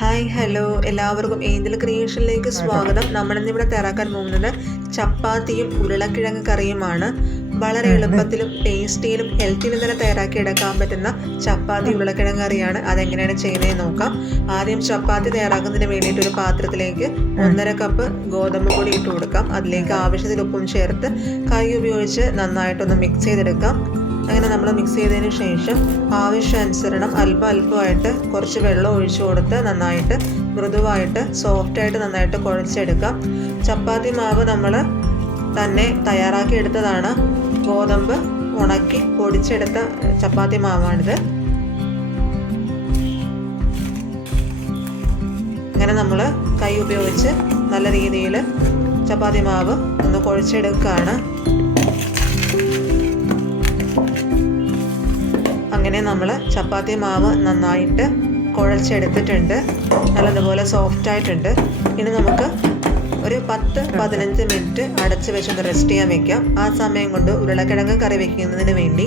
Hi hello എല്ലാവർക്കും Angel ക്രിയേഷനിലേക്ക് സ്വാഗതം. നമ്മളിന്നിവിടെ തയ്യാറാക്കാൻ പോകുന്നത് ചപ്പാത്തിയും ഉരുളക്കിഴങ്ങ് കറിയുമാണ്. വളരെ എളുപ്പത്തിലും ടേസ്റ്റിയിലും ഹെൽത്തിയിലും തന്നെ തയ്യാറാക്കി എടുക്കാൻ പറ്റുന്ന ചപ്പാത്തി ഉരുളക്കിഴങ്ങ് കറിയാണ്. അതെങ്ങനെയാണ് ചെയ്യുന്നതെന്ന് നോക്കാം. ആദ്യം ചപ്പാത്തി തയ്യാറാക്കുന്നതിന് വേണ്ടിയിട്ട് ഒരു പാത്രത്തിലേക്ക് 1.5 കപ്പ് ഗോതമ്പ് പൊടി ഇട്ട് കൊടുക്കാം. അതിലേക്ക് ആവശ്യത്തിന് ഉപ്പും ചേർത്ത് കൈ ഉപയോഗിച്ച് നന്നായിട്ടൊന്ന് മിക്സ് ചെയ്തെടുക്കാം. അങ്ങനെ നമ്മൾ മിക്സ് ചെയ്തതിന് ശേഷം ആവശ്യാനുസരണം അല്പമായിട്ട് കുറച്ച് വെള്ളം ഒഴിച്ചു കൊടുത്ത് നന്നായിട്ട് മൃദുവായിട്ട് സോഫ്റ്റായിട്ട് നന്നായിട്ട് കുഴച്ചെടുക്കാം. ചപ്പാത്തി മാവ് നമ്മൾ തന്നെ തയ്യാറാക്കി എടുത്തതാണ്. ഗോതമ്പ് ഉണക്കി പൊടിച്ചെടുത്ത ചപ്പാത്തി മാവാണിത്. അങ്ങനെ നമ്മൾ കൈ ഉപയോഗിച്ച് നല്ല രീതിയിൽ ചപ്പാത്തി മാവ് ഒന്ന് കുഴച്ചെടുക്കുകയാണ്. അങ്ങനെ നമ്മൾ ചപ്പാത്തി മാവ് നന്നായിട്ട് കുഴച്ചെടുത്തിട്ടുണ്ട്. നല്ലതുപോലെ സോഫ്റ്റ് ആയിട്ടുണ്ട്. ഇനി നമുക്ക് ഒരു 10-15 മിനിറ്റ് അടച്ച് വെച്ചൊന്ന് റെസ്റ്റ് ചെയ്യാൻ വെക്കാം. ആ സമയം കൊണ്ട് ഉരുളക്കിഴങ്ങ് കറി വെക്കുന്നതിന് വേണ്ടി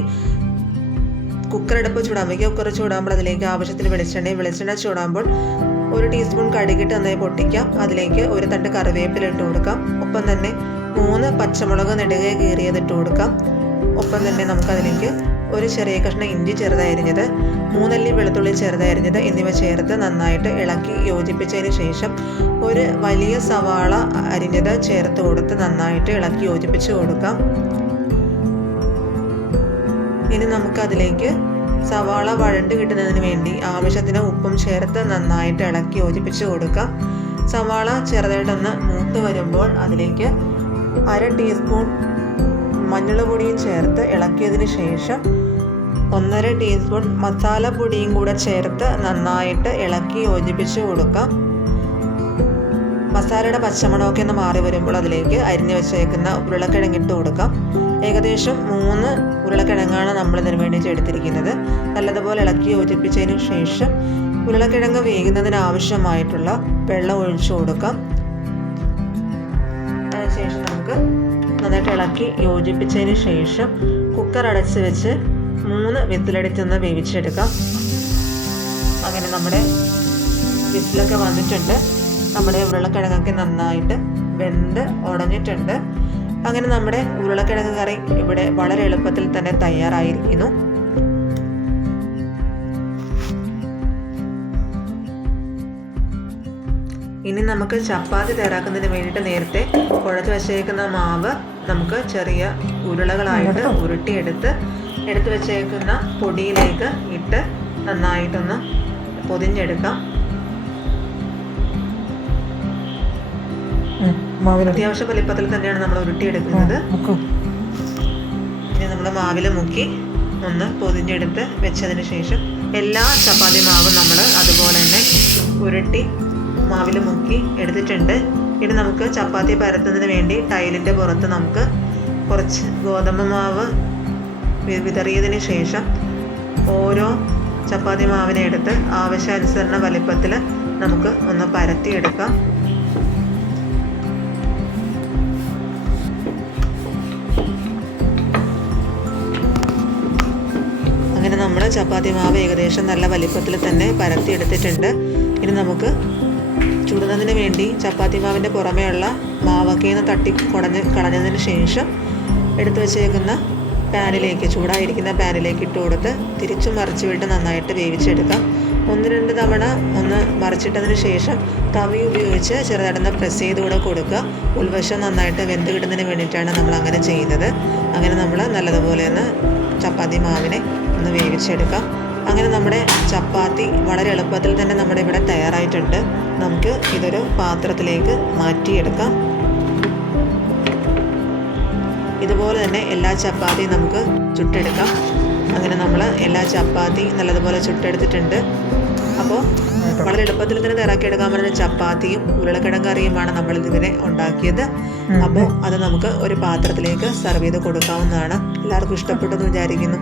കുക്കറടുപ്പ് ചൂടാൻ വയ്ക്കുക. കുക്കർ ചൂടാകുമ്പോൾ അതിലേക്ക് ആവശ്യത്തിന് വെളിച്ചെണ്ണ ചൂടാകുമ്പോൾ 1 ടീസ്പൂൺ കടുകിട്ട് നന്നായി പൊട്ടിക്കാം. അതിലേക്ക് ഒരു തണ്ട് കറിവേപ്പില ഇട്ട് കൊടുക്കാം. ഒപ്പം തന്നെ 3 പച്ചമുളക് നെടുകെ കീറിയത് ഇട്ട് കൊടുക്കാം. ഒപ്പം തന്നെ നമുക്കതിലേക്ക് ഒരു ചെറിയ കഷ്ണം ഇഞ്ചി ചെറുതായിരിഞ്ഞത്, 3 അല്ലി വെളുത്തുള്ളി ചെറുതായിരിഞ്ഞത് എന്നിവ ചേർത്ത് നന്നായിട്ട് ഇളക്കി യോജിപ്പിച്ചതിന് ശേഷം ഒരു വലിയ സവാള അരിഞ്ഞത് ചേർത്ത് കൊടുത്ത് നന്നായിട്ട് ഇളക്കി യോജിപ്പിച്ച് കൊടുക്കാം. ഇനി നമുക്കതിലേക്ക് സവാള വഴണ്ട് കിട്ടുന്നതിന് വേണ്ടി ആവശ്യത്തിന് ഉപ്പും ചേർത്ത് നന്നായിട്ട് ഇളക്കി യോജിപ്പിച്ച് കൊടുക്കാം. സവാള ചെറുതായിട്ടൊന്ന് മൂത്ത് വരുമ്പോൾ അതിലേക്ക് 1/2 ടീസ്പൂൺ മഞ്ഞൾപ്പൊടിയും ചേർത്ത് ഇളക്കിയതിന് ശേഷം 1.5 ടീസ്പൂൺ മസാലപ്പൊടിയും കൂടെ ചേർത്ത് നന്നായിട്ട് ഇളക്കി യോജിപ്പിച്ച് കൊടുക്കാം. മസാലയുടെ പച്ചമണമൊക്കെ ഒന്ന് മാറി വരുമ്പോൾ അതിലേക്ക് അരിഞ്ഞു വെച്ചേക്കുന്ന ഉരുളക്കിഴങ്ങ് ഇട്ട് കൊടുക്കാം. ഏകദേശം 3 ഉരുളക്കിഴങ്ങാണ് നമ്മൾ ഇതിനു വേണ്ടി എടുത്തിരിക്കുന്നത്. നല്ലതുപോലെ ഇളക്കി യോജിപ്പിച്ചതിന് ശേഷം ഉരുളക്കിഴങ്ങ് വേകുന്നതിന് ആവശ്യമായിട്ടുള്ള വെള്ളം ഒഴിച്ചു കൊടുക്കാം. അതിനുശേഷം നമുക്ക് നന്നായിട്ട് ഇളക്കി യോജിപ്പിച്ചതിന് ശേഷം കുക്കർ അടച്ച് വെച്ച് 3 വിസിലടിച്ചൊന്ന് വേവിച്ചെടുക്കാം. അങ്ങനെ നമ്മുടെ വിസിലൊക്കെ വന്നിട്ടുണ്ട്. നമ്മുടെ ഉരുളക്കിഴങ്ങൊക്കെ നന്നായിട്ട് വെന്ത് ഉടഞ്ഞിട്ടുണ്ട്. അങ്ങനെ നമ്മുടെ ഉരുളക്കിഴങ്ങ് കറി ഇവിടെ വളരെ എളുപ്പത്തിൽ തന്നെ തയ്യാറായിരിക്കുന്നു. ഇനി നമുക്ക് ചപ്പാത്തി തയ്യാറാക്കുന്നതിന് വേണ്ടിയിട്ട് നേരത്തെ കുഴച്ച് വെച്ചേക്കുന്ന മാവ് നമുക്ക് ചെറിയ ഉരുളകളായിട്ട് ഉരുട്ടിയെടുത്ത് എടുത്ത് വെച്ചേക്കുന്ന പൊടിയിലേക്ക് ഇട്ട് നന്നായിട്ടൊന്ന് പൊതിഞ്ഞെടുക്കാം. അത്യാവശ്യ വലിപ്പത്തിൽ തന്നെയാണ് നമ്മൾ ഉരുട്ടിയെടുക്കുന്നത്. ഇനി നമ്മൾ മാവിൽ മുക്കി ഒന്ന് പൊതിഞ്ഞെടുത്ത് വെച്ചതിന് ശേഷം എല്ലാ ചപ്പാത്തി മാവും നമ്മൾ അതുപോലെ തന്നെ ഉരുട്ടി മാവിൽ മുക്കി എടുത്തിട്ടുണ്ട്. ഇനി നമുക്ക് ചപ്പാത്തി പരത്തുന്നതിന് വേണ്ടി ടൈലിൻ്റെ പുറത്ത് നമുക്ക് കുറച്ച് ഗോതമ്പ് മാവ് വിതറിയതിന് ശേഷം ഓരോ ചപ്പാത്തി മാവിനെ എടുത്ത് ആവശ്യാനുസരണ വലിപ്പത്തിൽ നമുക്ക് ഒന്ന് പരത്തിയെടുക്കാം. അങ്ങനെ നമ്മൾ ചപ്പാത്തി മാവ് ഏകദേശം നല്ല വലിപ്പത്തിൽ തന്നെ പരത്തിയെടുത്തിട്ടുണ്ട്. ഇനി നമുക്ക് ചുടുന്നതിന് വേണ്ടി ചപ്പാത്തി മാവിൻ്റെ പുറമേയുള്ള മാവൊക്കെ തട്ടി കളഞ്ഞതിന് ശേഷം എടുത്തു വച്ചേക്കുന്ന പാനിലേക്ക് ചൂടായിരിക്കുന്ന പാനിലേക്ക് ഇട്ട് കൊടുത്ത് തിരിച്ചും മറിച്ച് വിട്ട് നന്നായിട്ട് വേവിച്ചെടുക്കാം. 1-2 തവണ ഒന്ന് മറിച്ചിട്ടതിന് ശേഷം തവി ഉപയോഗിച്ച് ചെറുതായിട്ടൊന്ന് പ്രസ് ചെയ്ത് കൂടെ കൊടുക്കുക. ഉൾവശം നന്നായിട്ട് വെന്ത് കിട്ടുന്നതിന് വേണ്ടിയിട്ടാണ് നമ്മൾ അങ്ങനെ ചെയ്യുന്നത്. അങ്ങനെ നമ്മൾ നല്ലതുപോലെ ഒന്ന് ചപ്പാത്തി മാവിനെ ഒന്ന് വേവിച്ചെടുക്കാം. അങ്ങനെ നമ്മുടെ ചപ്പാത്തി വളരെ എളുപ്പത്തിൽ തന്നെ നമ്മുടെ ഇവിടെ തയ്യാറായിട്ടുണ്ട്. നമുക്ക് ഇതൊരു പാത്രത്തിലേക്ക് മാറ്റിയെടുക്കാം. ഇതുപോലെ തന്നെ എല്ലാ ചപ്പാത്തിയും നമുക്ക് ചുട്ടെടുക്കാം. അങ്ങനെ നമ്മൾ എല്ലാ ചപ്പാത്തി നല്ലതുപോലെ ചുട്ടെടുത്തിട്ടുണ്ട്. അപ്പോൾ വളരെ എളുപ്പത്തിൽ തന്നെ തയ്യാറാക്കിയെടുക്കാൻ പറ്റുന്ന ചപ്പാത്തിയും ഉരുളക്കിഴങ്ങ് കറിയുമാണ് നമ്മൾ ഇതിനെ ഉണ്ടാക്കിയത്. അപ്പോൾ അത് നമുക്ക് ഒരു പാത്രത്തിലേക്ക് സെർവ് ചെയ്ത് കൊടുക്കാവുന്നതാണ്. എല്ലാവർക്കും ഇഷ്ടപ്പെട്ടെന്ന് വിചാരിക്കുന്നു.